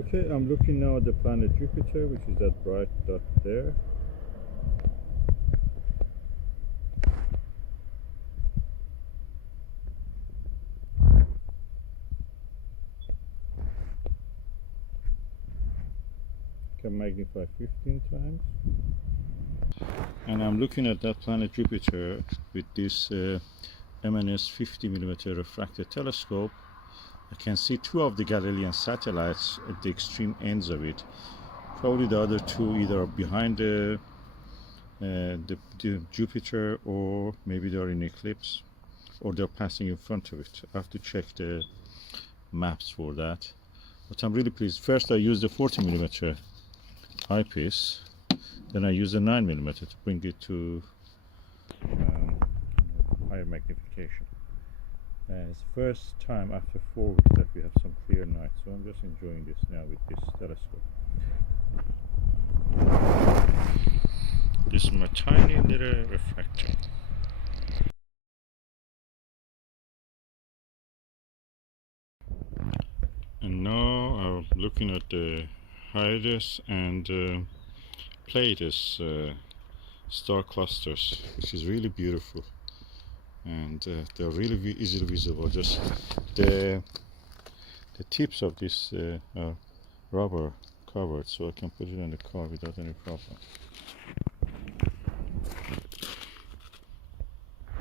Okay, I'm looking now at the planet Jupiter, which is that bright dot there. Can magnify 15 times. And I'm looking at that planet Jupiter with this M&S 50mm refractor telescope. I can see two of the Galilean satellites at the extreme ends of it. Probably the other two either behind the Jupiter, or maybe they're in eclipse, or they're passing in front of it. I have to check the maps for that. But I'm really pleased. First I used the 40mm eyepiece, then I used the 9mm to bring it to higher magnification. It's the first time after 4 weeks that we have some clear night, so I'm just enjoying this now with this telescope. This is my tiny little refractor. And now I'm looking at the Hyades and Pleiades star clusters, which is really beautiful, and they're really easily visible. Just the tips of this are rubber covered, so I can put it in the car without any problem.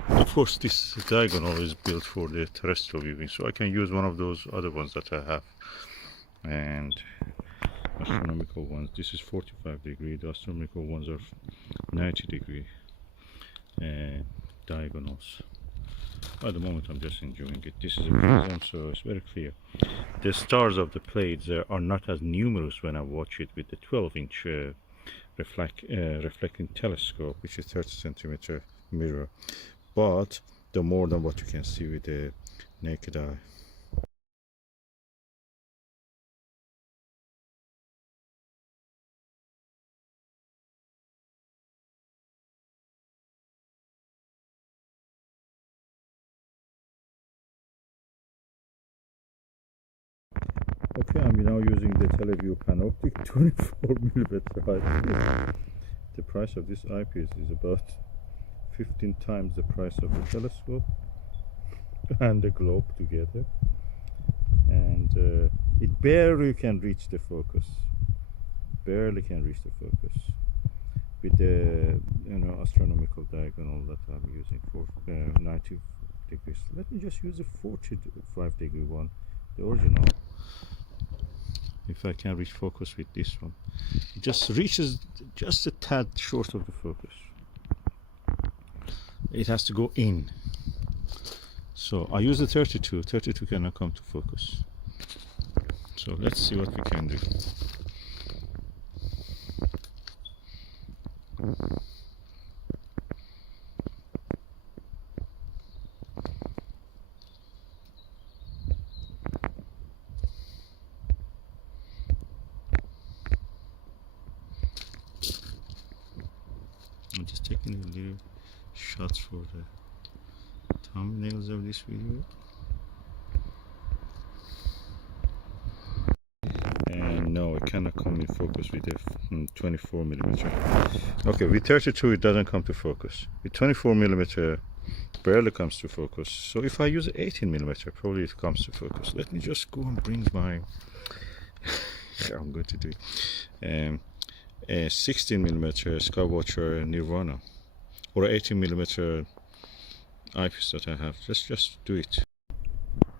Of course, this diagonal is built for the terrestrial viewing, so I can use one of those other ones that I have. And astronomical ones, this is 45 degree, the astronomical ones are 90 degree diagonals. At the moment I'm just enjoying it. This is a prism, so it's very clear. The stars of the Pleiades are not as numerous when I watch it with the 12-inch reflecting telescope, which is 30 centimeter mirror, but they're more than what you can see with the naked eye. Okay, I'm now using the Televue Panoptic 24mm eyepiece. The price of this eyepiece is about 15 times the price of the telescope and the globe together, and it barely can reach the focus. Barely can reach the focus with the astronomical diagonal that I'm using for 90 degrees. Let me just use a 45 degree one, the original. If I can reach focus with this one, it just reaches just a tad short of the focus. It has to go in. So I use the 32. 32 cannot come to focus. So let's see what we can do. I'm just taking a little shots for the thumbnails of this video. And no, it cannot come in focus with the 24mm. Okay, with 32 it doesn't come to focus. With 24mm barely comes to focus. So if I use 18mm, probably it comes to focus. Let me just go and bring my I'm going to do it. A 16mm Skywatcher Nirvana, or 18mm eyepiece that I have. Let's just do it.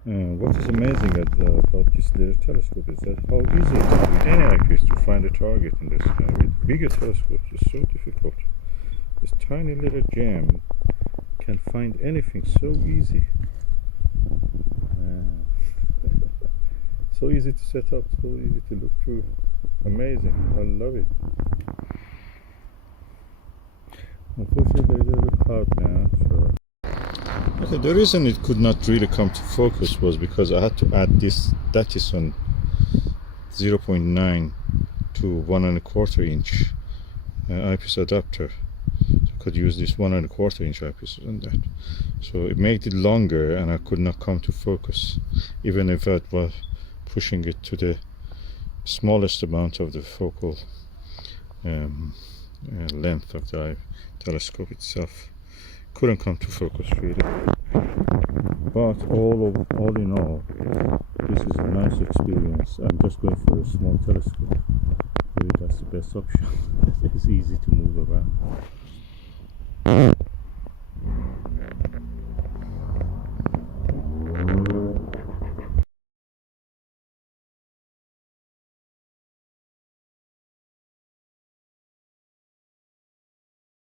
What is amazing about this little telescope is that how easy it is with any eyepiece to find a target in the sky. With bigger telescopes it's so difficult. This tiny little gem can find anything so easy. So easy to set up, so easy to look through. Amazing, I love it. Unfortunately there is a little cloud now, so. Okay, the reason it could not really come to focus was because I had to add this, that is on 0.9 to 1¼ inch eyepiece adapter. So I could use this 1¼ inch eyepiece on that. So it made it longer and I could not come to focus, even if I was pushing it to the smallest amount of the focal length of the telescope itself. Couldn't come to focus really, but all in all, this is a nice experience. I'm just going for a small telescope. Maybe that's the best option. It's easy to move around.